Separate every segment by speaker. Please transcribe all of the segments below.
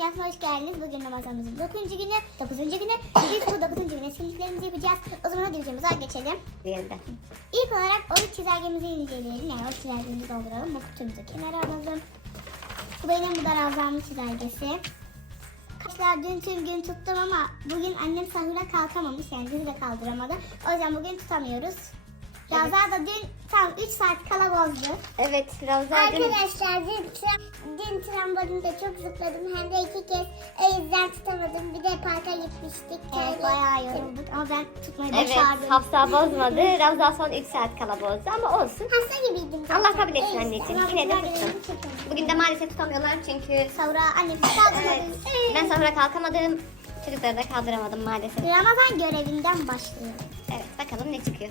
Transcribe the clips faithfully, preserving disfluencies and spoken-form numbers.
Speaker 1: Hayatına hoş geldiniz. Bugün Ramazanımızın dokuzuncu günü, dokuzuncu günü. Biz bu dokuzuncu gün etkinliklerimizi yapacağız. O zaman hadi videomuza geçelim.
Speaker 2: Diğerinde.
Speaker 1: İlk olarak oruç çizelgemizi inceleyelim. Yani oruç çizelgemizi dolduralım. Bu kutumuzu kenara alalım. Bu benim, bu da Ravza'nın çizelgesi. Arkadaşlar dün tüm gün tuttum ama bugün annem sahura kalkamamış. Yani bizi de kaldıramadı. O yüzden bugün tutamıyoruz. Ravza da dün tam üç saat kala bozdu.
Speaker 2: Evet, Ravza dün...
Speaker 3: Arkadaşlar dün, tra- dün trambolinde çok zıpladım, hem de iki kez, o yüzden tutamadım. Bir de parka gitmiştik.
Speaker 1: Evet,
Speaker 3: Öyle-
Speaker 1: bayağı yorulduk ama ben tutmayı
Speaker 2: Evet,
Speaker 1: başardım.
Speaker 2: Hafsa bozmadı. Ravza son üç saat kala bozdu ama olsun.
Speaker 3: Hasta gibiydim zaten.
Speaker 2: Allah kabul etsin
Speaker 3: O yüzden.
Speaker 2: anneciğim.
Speaker 3: Ama
Speaker 2: Yine de
Speaker 3: bunlar
Speaker 2: tuttum.
Speaker 3: benim çekim.
Speaker 2: Bugün de maalesef tutamıyorlar çünkü...
Speaker 1: Sahura annem kaldırmadı.
Speaker 2: Evet, ben sahura kalkamadım. Çocukları da kaldıramadım maalesef.
Speaker 1: Ramazan görevinden başlıyor.
Speaker 2: Evet, bakalım ne çıkıyor.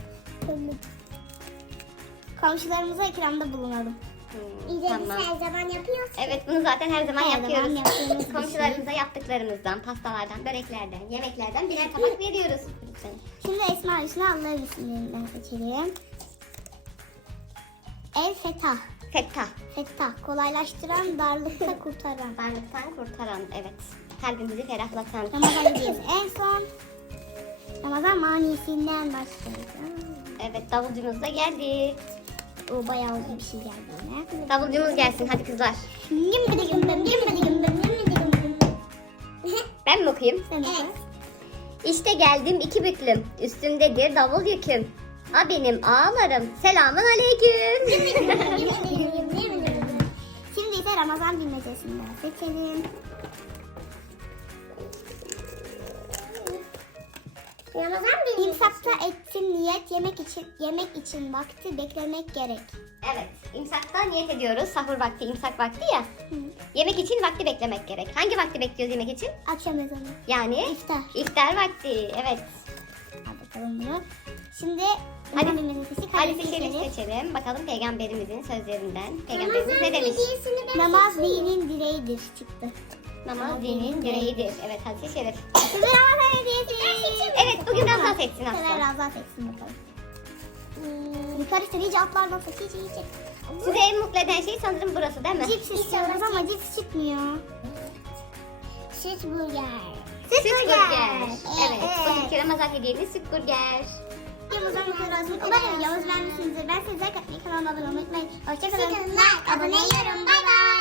Speaker 1: Komşularımıza ikramda bulunalım.
Speaker 2: Hmm,
Speaker 3: İyi de biz
Speaker 2: tamam.
Speaker 3: her zaman yapıyoruz.
Speaker 2: Evet, bunu zaten her zaman
Speaker 1: Her zaman
Speaker 2: yapıyoruz.
Speaker 1: yaptığımız bir
Speaker 2: Komşularımıza yaptıklarımızdan, pastalardan, böreklerden, yemeklerden birer tabak veriyoruz. Lütfen.
Speaker 1: Şimdi Esma Hüsnü Allah'ın isimlerinden seçelim. El Fetah.
Speaker 2: Fettah.
Speaker 1: Fetah. Kolaylaştıran, darlıkta kurtaran.
Speaker 2: Varlıktan kurtaran, evet. Kalbimizi ferahlatan.
Speaker 1: Ramazan hediyesi en son. Ramazan manisinden başlayacağız.
Speaker 2: Evet, davulcumuz da geldi.
Speaker 1: O bayağı uzun bir şey geldi yine.
Speaker 2: Davulcumuz gelsin, hadi kızlar.
Speaker 1: Gimbidi gimbim, gimbidi gimbim, gimbidi gimbim.
Speaker 2: Ben mi okuyayım?
Speaker 1: Sen oku.
Speaker 3: Evet.
Speaker 2: İşte geldim iki büklüm, üstümdedir davul yüküm. Ha benim ağalarım, selamun aleyküm.
Speaker 1: Şimdi ise Ramazan bilmecesinden seçelim.
Speaker 3: Ramazan bir
Speaker 1: İmsakta etsin niyet, yemek için yemek için vakti beklemek gerek.
Speaker 2: Evet, imsakta niyet ediyoruz. Sahur vakti, imsak vakti ya. Yemek için vakti beklemek gerek. Hangi vakti bekliyoruz yemek için?
Speaker 1: Akşam ezanı.
Speaker 2: Yani
Speaker 1: İftar.
Speaker 2: iftar vakti, evet.
Speaker 1: Hadi bakalım bunu. Şimdi
Speaker 2: Hadi.
Speaker 1: Ramazan bilmecesi
Speaker 2: Hadi
Speaker 1: kalesi
Speaker 2: seçelim,
Speaker 1: seçelim.
Speaker 2: seçelim. Bakalım peygamberimizin sözlerinden. Peygamberimiz
Speaker 3: Ramazan
Speaker 2: ne demiş?
Speaker 3: hediyesini ben
Speaker 1: Namaz
Speaker 3: seçeyim.
Speaker 1: dinin direğidir çıktı.
Speaker 2: Namaz dinin direğidir. Evet, hadi seçelim.
Speaker 1: Şimdi Ramazan hediyesi.
Speaker 2: Evet, bugün Ramazan seçsin
Speaker 1: Bu sefer
Speaker 2: aslında.
Speaker 1: Ramazan seçsin bakalım. Yukarı sen iyice atlardan seç, iyice iyice.
Speaker 2: Sizi en mutlu eden şey sanırım burası değil mi?
Speaker 1: Cips istiyoruz ama cips çıkmıyor.
Speaker 3: Süt burger.
Speaker 2: Süt burger.
Speaker 1: Evet.
Speaker 2: Evet, bugünkü Ramazan hediyemiz süt burger.
Speaker 1: Videomuzdan bu kadar olsun. Umarım videomuzu beğenmişsinizdir. Ben size like atmayı, kanalıma abone olmayı unutmayın. Hoşçakalın.
Speaker 3: Hoşçakalın. Like, abone, yorum. Bay bay.